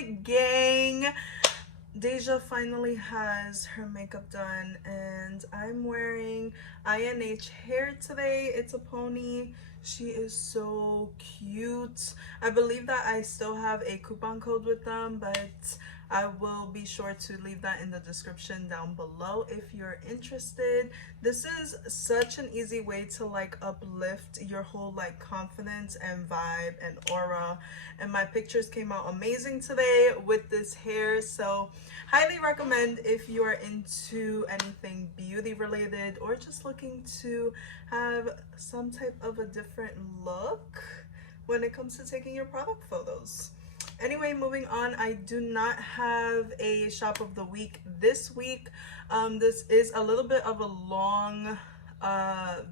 it, gang. Deja finally has her makeup done, and I'm wearing INH hair today. It's a pony. She is so cute. I believe that I still have a coupon code with them, but I will be sure to leave that in the description down below if you're interested. This is such an easy way to like uplift your whole like confidence and vibe and aura, and my pictures came out amazing today with this hair. So highly recommend if you are into anything beauty related or just looking to have some type of a different look when it comes to taking your product photos. Anyway, moving on, I do not have a shop of the week this week. This is a little bit of a long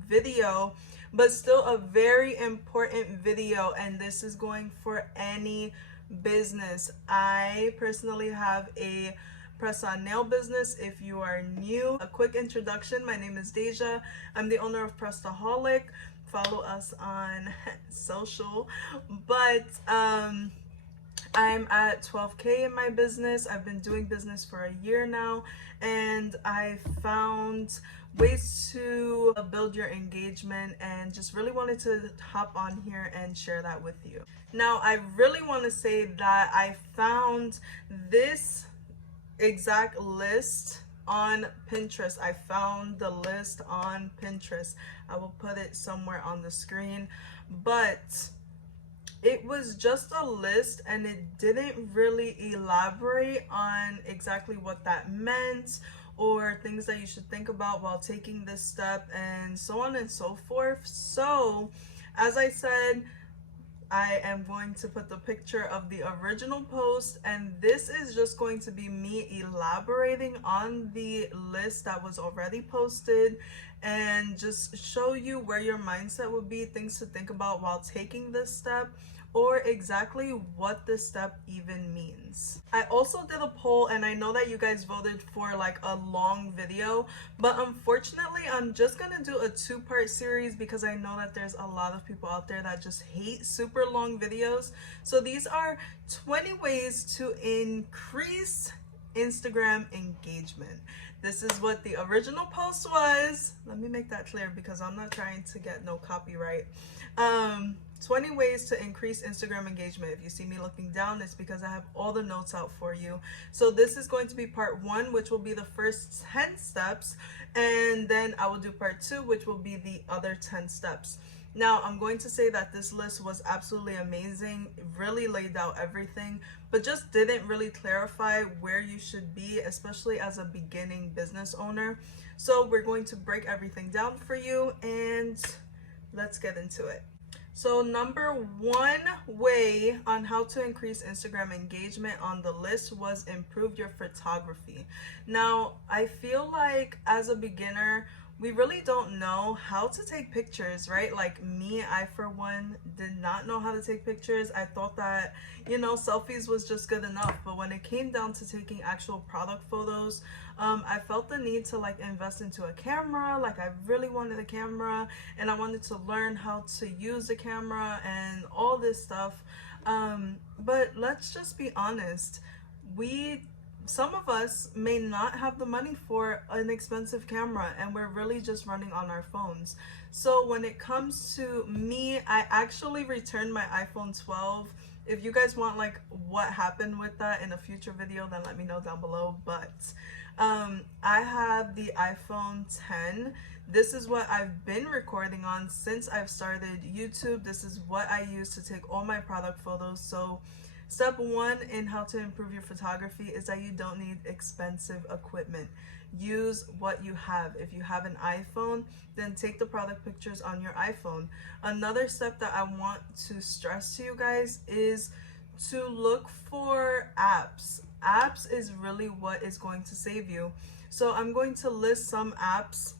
video, but still a very important video, and this is going for any business. I personally have a press-on nail business. If you are new, a quick introduction: my name is Deja. I'm the owner of Prestaholic. Follow us on social. But I'm at 12K in my business. I've been doing business for a year now, and I found ways to build your engagement, and just really wanted to hop on here and share that with you. Now, I really want to say that I found this exact list on Pinterest. I found the list on Pinterest. I will put it somewhere on the screen, but it was just a list and it didn't really elaborate on exactly what that meant or things that you should think about while taking this step, and so on and so forth. So as I said, I am going to put the picture of the original post, and this is just going to be me elaborating on the list that was already posted and just show you where your mindset would be, things to think about while taking this step, or exactly what this step even means. I also did a poll, and I know that you guys voted for like a long video, but unfortunately I'm just gonna do a two-part series because I know that there's a lot of people out there that just hate super long videos. So these are 20 ways to increase Instagram engagement. This is what the original post was. Let me make that clear because I'm not trying to get no copyright. 20 ways to increase Instagram engagement. If you see me looking down, it's because I have all the notes out for you. So this is going to be part 1, which will be the first 10 steps, and then I will do part 2, which will be the other 10 steps. Now, I'm going to say that this list was absolutely amazing. It really laid out everything, but just didn't really clarify where you should be, especially as a beginning business owner. So we're going to break everything down for you, and let's get into it. So number 1 way on how to increase Instagram engagement on the list was improve your photography. Now, I feel like as a beginner, we really don't know how to take pictures, right? Like me, I for one did not know how to take pictures. I thought that, selfies was just good enough. But when it came down to taking actual product photos, I felt the need to like invest into a camera. Like I really wanted a camera, and I wanted to learn how to use the camera and all this stuff. But let's just be honest. Some of us may not have the money for an expensive camera, and we're really just running on our phones. So when it comes to me, I actually returned my iPhone 12. If you guys want like what happened with that in a future video, then let me know down below. But I have the iPhone 10. This is what I've been recording on since I've started YouTube. This is what I use to take all my product photos. So step 1 in how to improve your photography is that you don't need expensive equipment. Use what you have. If you have an iPhone, then take the product pictures on your iPhone. Another step that I want to stress to you guys is to look for apps. Apps is really what is going to save you. So I'm going to list some apps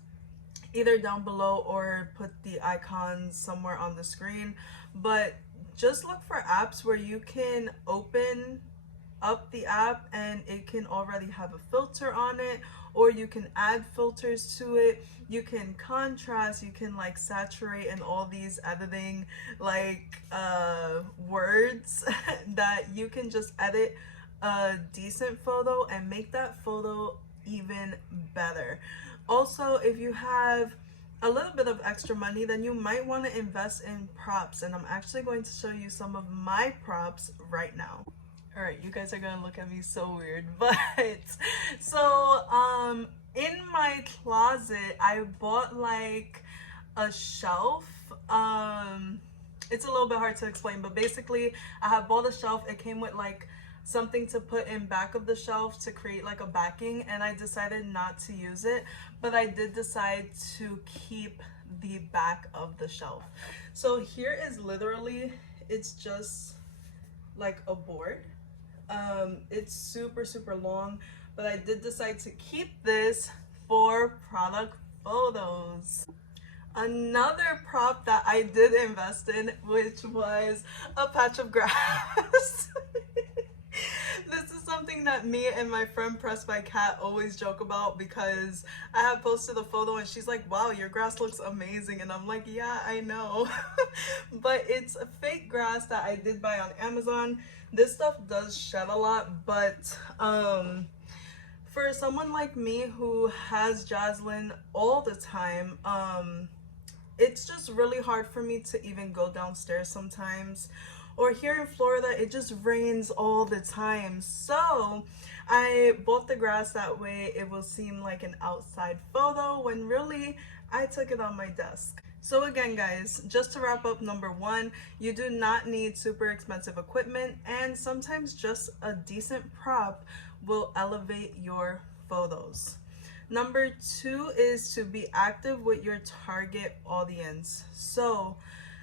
either down below or put the icons somewhere on the screen, but just look for apps where you can open up the app and it can already have a filter on it, or you can add filters to it. You can contrast, you can like saturate, and all these editing like words that you can just edit a decent photo and make that photo even better. Also, if you have a little bit of extra money, then you might want to invest in props, and I'm actually going to show you some of my props right now. All right, you guys are gonna look at me so weird, but so in my closet I bought like a shelf. It's a little bit hard to explain, but basically I have bought a shelf. It came with like something to put in back of the shelf to create like a backing, and I decided not to use it, but I did decide to keep the back of the shelf. So here is literally, it's just like a board. It's super long, but I did decide to keep this for product photos. Another prop that I did invest in, which was a patch of grass. This is something that me and my friend Press by Cat always joke about, because I have posted a photo and she's like, wow, your grass looks amazing, and I'm like, yeah, I know. But it's a fake grass that I did buy on Amazon. This stuff does shed a lot, but for someone like me who has Jaslyn all the time, it's just really hard for me to even go downstairs sometimes. Or here in Florida, it just rains all the time. So I bought the grass, that way it will seem like an outside photo when really I took it on my desk. So again, guys, just to wrap up, number one, you do not need super expensive equipment, and sometimes just a decent prop will elevate your photos. Number two is to be active with your target audience. So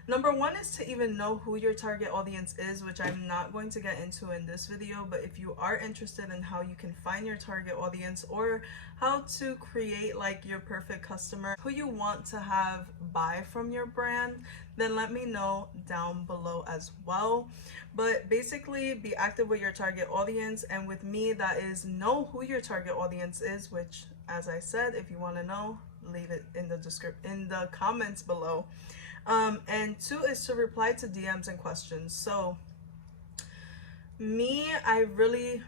number one is to even know who your target audience is, which I'm not going to get into in this video, but if you are interested in how you can find your target audience, or how to create like your perfect customer who you want to have buy from your brand, then let me know down below as well. But basically, be active with your target audience, and with me, that is know who your target audience is, which, as I said, if you want to know, leave it in the comments below. And two is to reply to DMs and questions. So me, I really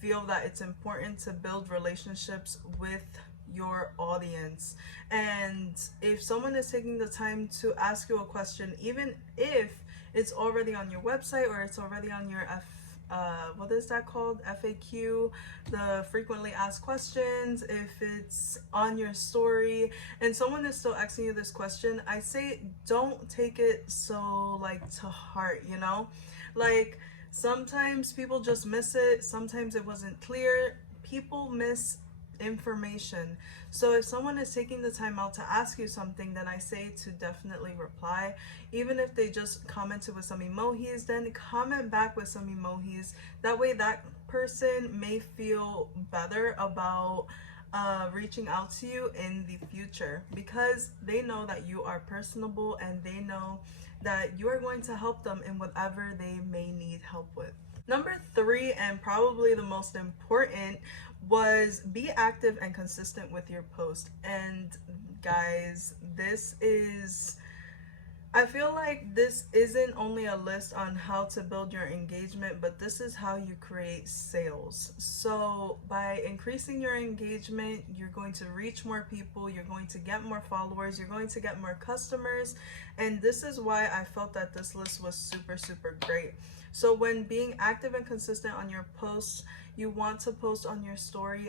feel that it's important to build relationships with your audience. And if someone is taking the time to ask you a question, even if it's already on your website or it's already on your what is that called? FAQ, the frequently asked questions. If it's on your story and someone is still asking you this question, I say don't take it so like to heart, you know? Like sometimes people just miss it. Sometimes it wasn't clear. People miss information. So if someone is taking the time out to ask you something, then I say to definitely reply. Even if they just commented with some emojis, then comment back with some emojis. That way that person may feel better about reaching out to you in the future, because they know that you are personable and they know that you are going to help them in whatever they may need help with. Number three, and probably the most important, was be active and consistent with your post. And guys, I feel like this isn't only a list on how to build your engagement, but this is how you create sales. So by increasing your engagement, you're going to reach more people, you're going to get more followers, you're going to get more customers. And this is why I felt that this list was super great. So when being active and consistent on your posts, you want to post on your story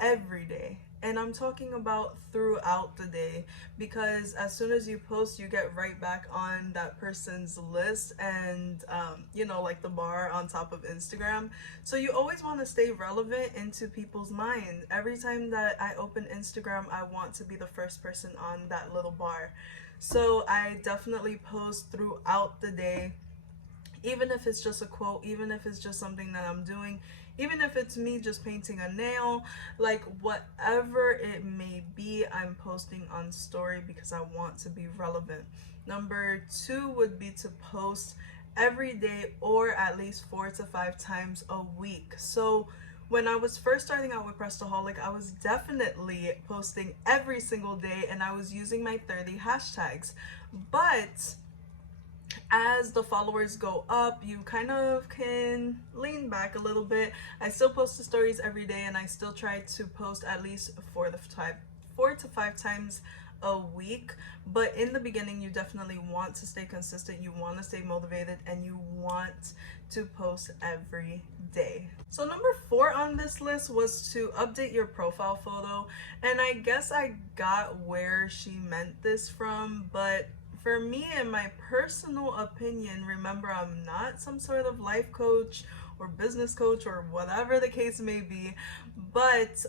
every day. And I'm talking about throughout the day, because as soon as you post, you get right back on that person's list, and you know, like the bar on top of Instagram. So you always want to stay relevant into people's mind. Every time that I open Instagram, I want to be the first person on that little bar. So I definitely post throughout the day, even if it's just a quote, even if it's just something that I'm doing, even if it's me just painting a nail, like whatever it may be, I'm posting on story because I want to be relevant. Number two would be to post every day, or at least 4 to 5 times a week. So when I was first starting out with Prestaholic, I was definitely posting every single day and I was using my 30 hashtags. But As the followers go up, you kind of can lean back a little bit. I still post the stories every day, and I still try to post at least 4 to 5 times a week. But in the beginning, you definitely want to stay consistent, you want to stay motivated, and you want to post every day. So number 4 on this list was to update your profile photo, and I guess I got where she meant this from, but for me, in my personal opinion, remember, I'm not some sort of life coach or business coach or whatever the case may be, but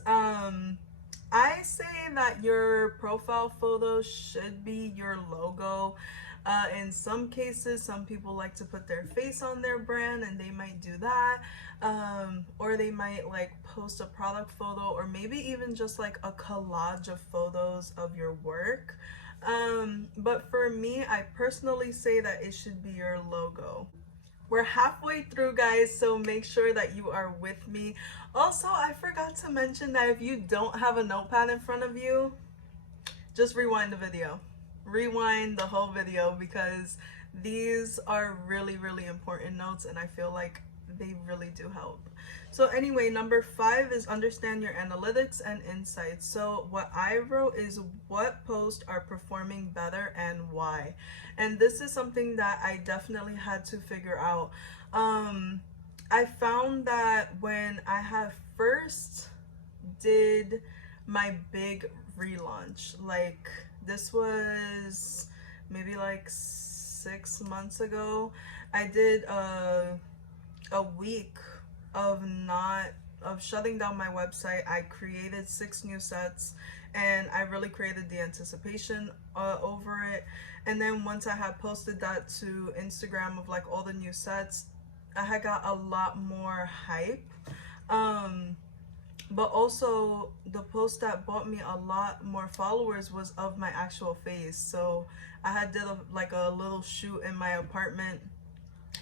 I say that your profile photo should be your logo. In some cases, some people like to put their face on their brand, and they might do that. Or they might like post a product photo, or maybe even just like a collage of photos of your work. But for me, I personally say that it should be your logo. We're halfway through, guys, so make sure that you are with me. Also, I forgot to mention that if you don't have a notepad in front of you, just rewind the video. Rewind the whole video, because these are really, really important notes, and I feel like they really do help. So anyway, number 5 is understand your analytics and insights. So what I wrote is what posts are performing better and why. And this is something that I definitely had to figure out. I found that when I had first did my big relaunch, like this was maybe like 6 months ago, I did a week of shutting down my website. I created 6 new sets, and I really created the anticipation over it. And then once I had posted that to Instagram of like all the new sets, I had got a lot more hype. But also the post that bought me a lot more followers was of my actual face. So I had did like a little shoot in my apartment,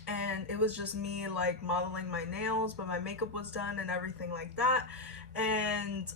and it was just me like modeling my nails, but my makeup was done and everything like that. And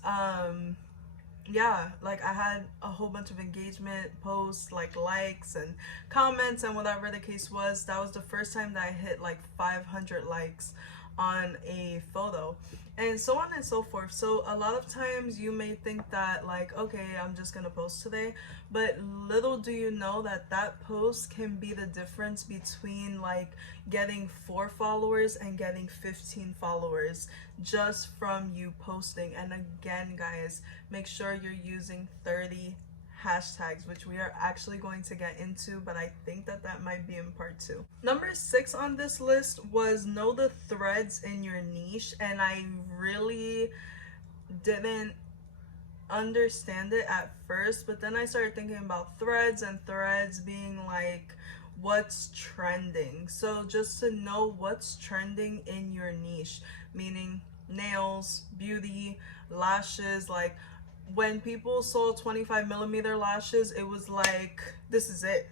yeah, like I had a whole bunch of engagement posts, like likes and comments and whatever the case was. That was the first time that I hit like 500 likes on a photo, and so on and so forth. So a lot of times you may think that like, okay, I'm just gonna post today, but little do you know that that post can be the difference between like getting 4 followers and getting 15 followers just from you posting. And again, guys, make sure you're using 30 hashtags, which we are actually going to get into, but I think that that might be in part 2. Number 6 on this list was know the threads in your niche, and I really didn't understand it at first, but then I started thinking about threads, and threads being like what's trending. So just to know what's trending in your niche, meaning nails, beauty, lashes. Like when people saw 25 millimeter lashes, it was like, this is it.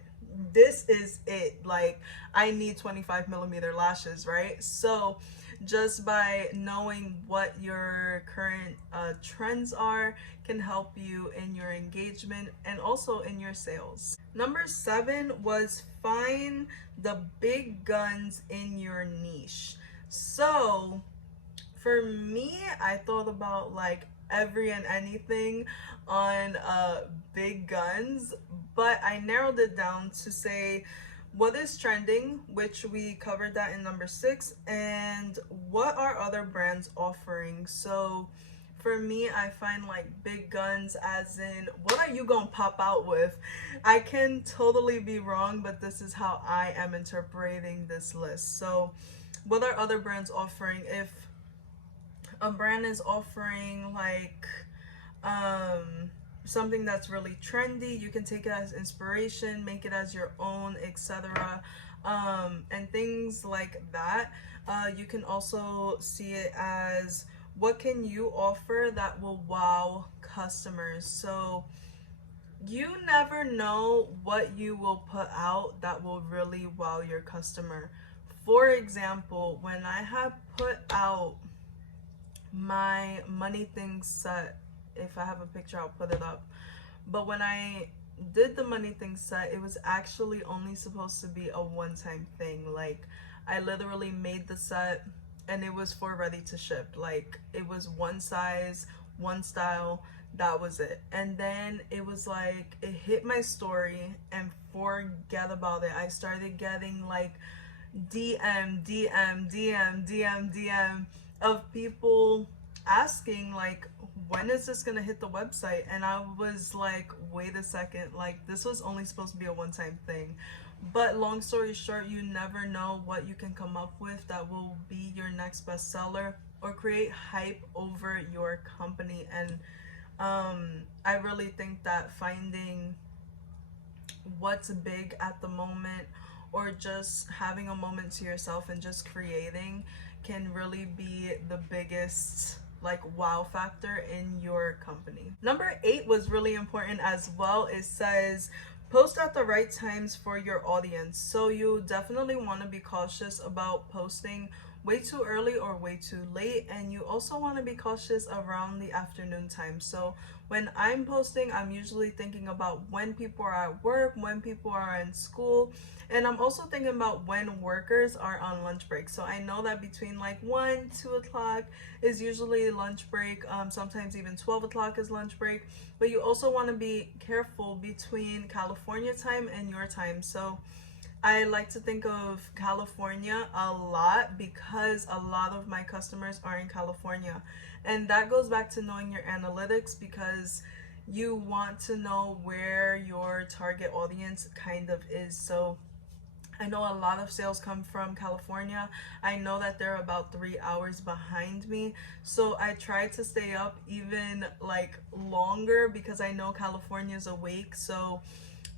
This is it. Like, I need 25 millimeter lashes, right? So just by knowing what your current trends are can help you in your engagement and also in your sales. Number 7 was find the big guns in your niche. So for me, I thought about like every and anything on big guns, but I narrowed it down to say what is trending, which we covered that in number 6, and what are other brands offering. So for me, I find like big guns as in what are you gonna pop out with. I can totally be wrong, but this is how I am interpreting this list. So what are other brands offering? If a brand is offering like something that's really trendy, you can take it as inspiration, make it as your own, etc. And things like that. You can also see it as what can you offer that will wow customers. So you never know what you will put out that will really wow your customer. For example, when I have put out my money things set, if I have a picture I'll put it up, but when I did the money thing set, it was actually only supposed to be a one-time thing. Like, I literally made the set and it was for ready to ship. Like, it was one size, one style, that was it. And then it was like, it hit my story and forget about it. I started getting like DM of people asking like, when is this gonna hit the website? And I was like, wait a second, like this was only supposed to be a one-time thing. But long story short, you never know what you can come up with that will be your next bestseller or create hype over your company. And I really think that finding what's big at the moment, or just having a moment to yourself and just creating, can really be the biggest like wow factor in your company. Number 8 was really important as well. It says post at the right times for your audience. So you definitely want to be cautious about posting way too early or way too late, and you also want to be cautious around the afternoon time. So when I'm posting, I'm usually thinking about when people are at work, when people are in school, and I'm also thinking about when workers are on lunch break. So I know that between like 1, 2 o'clock is usually lunch break. Sometimes even 12 o'clock is lunch break. But you also want to be careful between California time and your time. So I like to think of California a lot because a lot of my customers are in California. And that goes back to knowing your analytics, because you want to know where your target audience kind of is. So I know a lot of sales come from California. I know that they're about 3 hours behind me. So I try to stay up even like longer because I know California's awake. So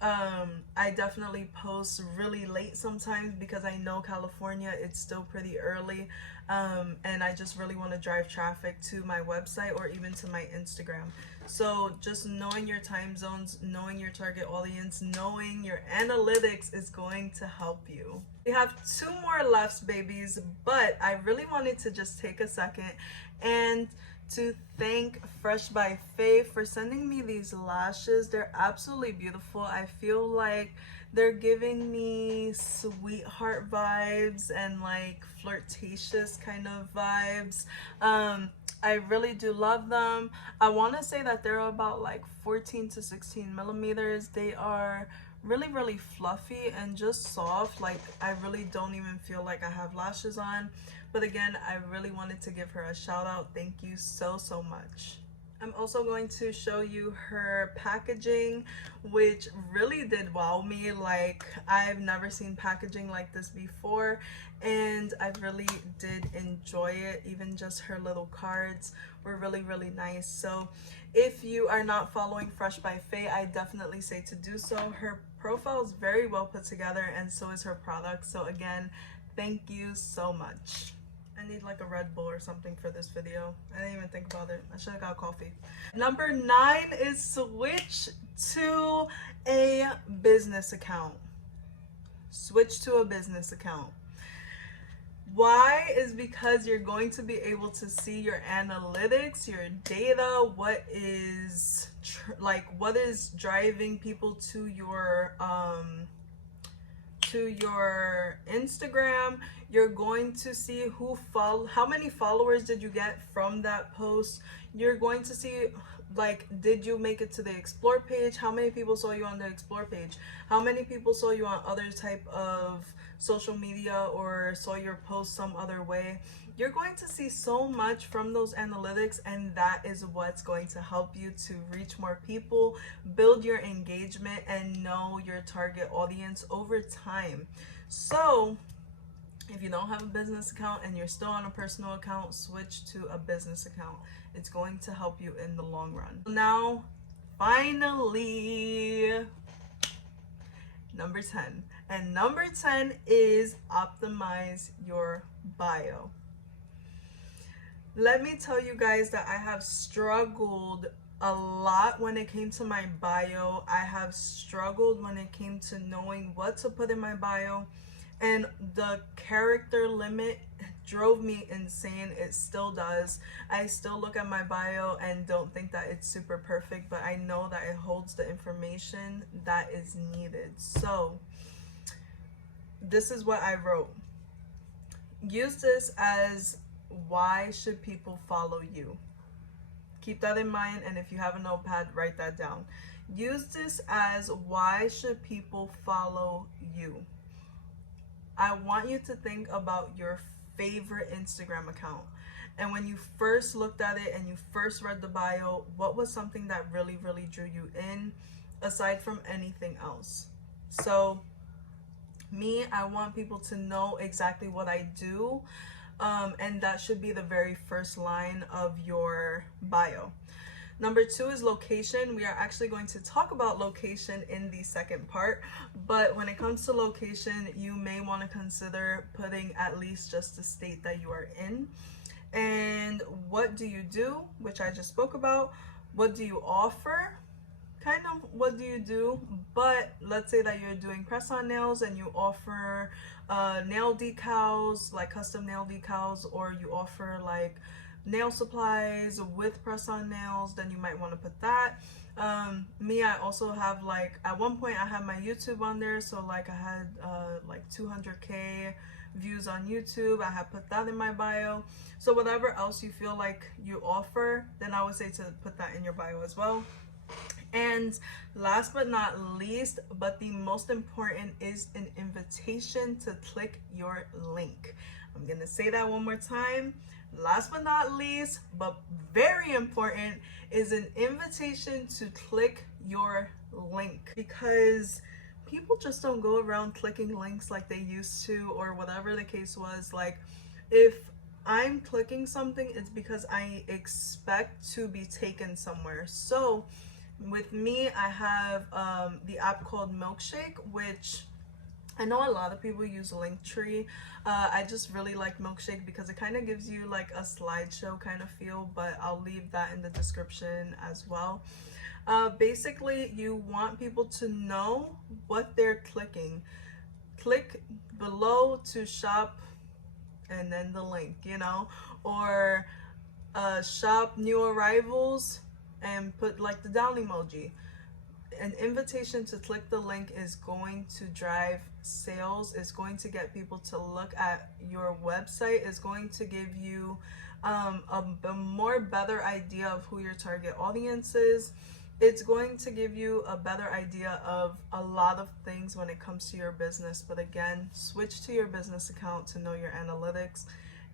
I definitely post really late sometimes because I know California, it's still pretty early. And I just really want to drive traffic to my website or even to my Instagram. So just knowing your time zones, knowing your target audience, knowing your analytics is going to help you. We have 2 more left, babies, but I really wanted to just take a second and to thank Fresh by Faye for sending me these lashes. They're absolutely beautiful. I feel like they're giving me sweetheart vibes and like flirtatious kind of vibes. I really do love them. I want to say that they're about like 14 to 16 millimeters. They are really fluffy and just soft. Like, I really don't even feel like I have lashes on. But again, I really wanted to give her a shout out. Thank you so much. I'm also going to show you her packaging, which really did wow me. Like, I've never seen packaging like this before, and I really did enjoy it. Even just her little cards were really nice. So if you are not following Fresh by Faye, I definitely say to do so. Her profile is very well put together, and so is her product. So again, thank you so much. I need like a Red Bull or something for this video. I didn't even think about it. I should have got coffee. Number 9 is switch to a business account. Switch to a business account. Why? Is because you're going to be able to see your analytics, your data, what is what is driving people to your Instagram. You're going to see how many followers did you get from that post. You're going to see, like, did you make it to the explore page? How many people saw you on the explore page? How many people saw you on other type of social media or saw your post some other way? You're going to see so much from those analytics, and that is what's going to help you to reach more people, build your engagement, and know your target audience over time. So if you don't have a business account and you're still on a personal account, switch to a business account. It's going to help you in the long run. Now, finally, number 10. And number 10 is optimize your bio. Let me tell you guys that I have struggled a lot when it came to my bio. I have struggled when it came to knowing what to put in my bio. and the character limit drove me insane. It still does. I still look at my bio and don't think that it's super perfect, but I know that it holds the information that is needed. So this is what I wrote. Use this as, why should people follow you? Keep that in mind, and if you have a notepad, write that down. Use this as, why should people follow you? I want you to think about your favorite Instagram account. And when you first looked at it and you first read the bio, what was something that really, really drew you in aside from anything else? So me, I want people to know exactly what I do. And that should be the very first line of your bio. Number 2 is location. We are actually going to talk about location in the second part, but when it comes to location, you may want to consider putting at least just the state that you are in. And what do you do, which I just spoke about. What do you offer? Kind of what do you do, but let's say that you're doing press-on nails and you offer nail decals, like custom nail decals, or you offer like nail supplies with press-on nails, then you might want to put that. Me, I also have, like, at one point I had my YouTube on there, so like I had like 200k views on YouTube. I have put that in my bio. So whatever else you feel like you offer, then I would say to put that in your bio as well. And last but not least, but the most important, is an invitation to click your link. I'm gonna say that one more time. Last but not least, but very important, is an invitation to click your link, because people just don't go around clicking links like they used to, or whatever the case was. Like, if I'm clicking something, it's because I expect to be taken somewhere. So with me, I have the app called Milkshake, which I know a lot of people use Linktree. I just really like Milkshake because it kind of gives you like a slideshow kind of feel, but I'll leave that in the description as well. Basically, you want people to know what they're clicking. Click below to shop and then the link, you know, or shop new arrivals and put like the down emoji. An invitation to click the link is going to drive sales, is going to get people to look at your website, is going to give you a more better idea of who your target audience is. It's going to give you a better idea of a lot of things when it comes to your business. But again, switch to your business account to know your analytics,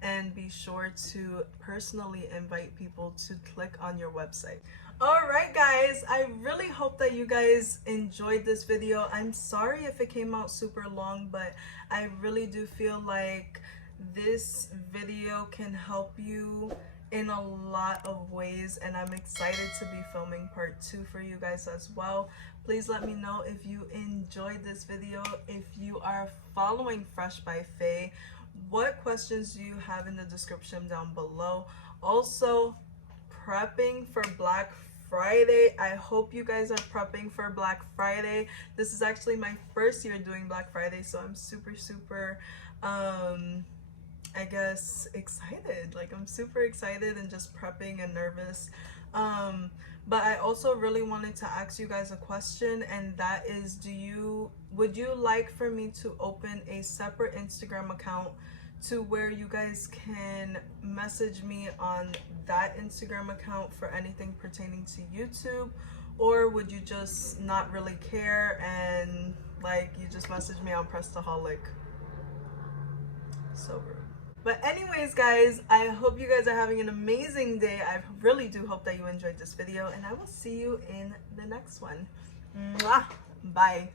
and be sure to personally invite people to click on your website. Alright guys, I really hope that you guys enjoyed this video. I'm sorry if it came out super long, but I really do feel like this video can help you in a lot of ways, and I'm excited to be filming part 2 for you guys as well. Please let me know if you enjoyed this video. If you are following Fresh by Faye, what questions do you have in the description down below? Also, prepping for Black Friday. I hope you guys are prepping for Black Friday. This is actually my first year doing Black Friday, so I'm super I guess excited. Like, I'm super excited and just prepping and nervous. But I also really wanted to ask you guys a question, and that is, would you like for me to open a separate Instagram account to where you guys can message me on that Instagram account for anything pertaining to YouTube? Or would you just not really care and like you just message me on Prestaholic? So rude. But anyways guys, I hope you guys are having an amazing day. I really do hope that you enjoyed this video, and I will see you in the next one. Mwah! Bye.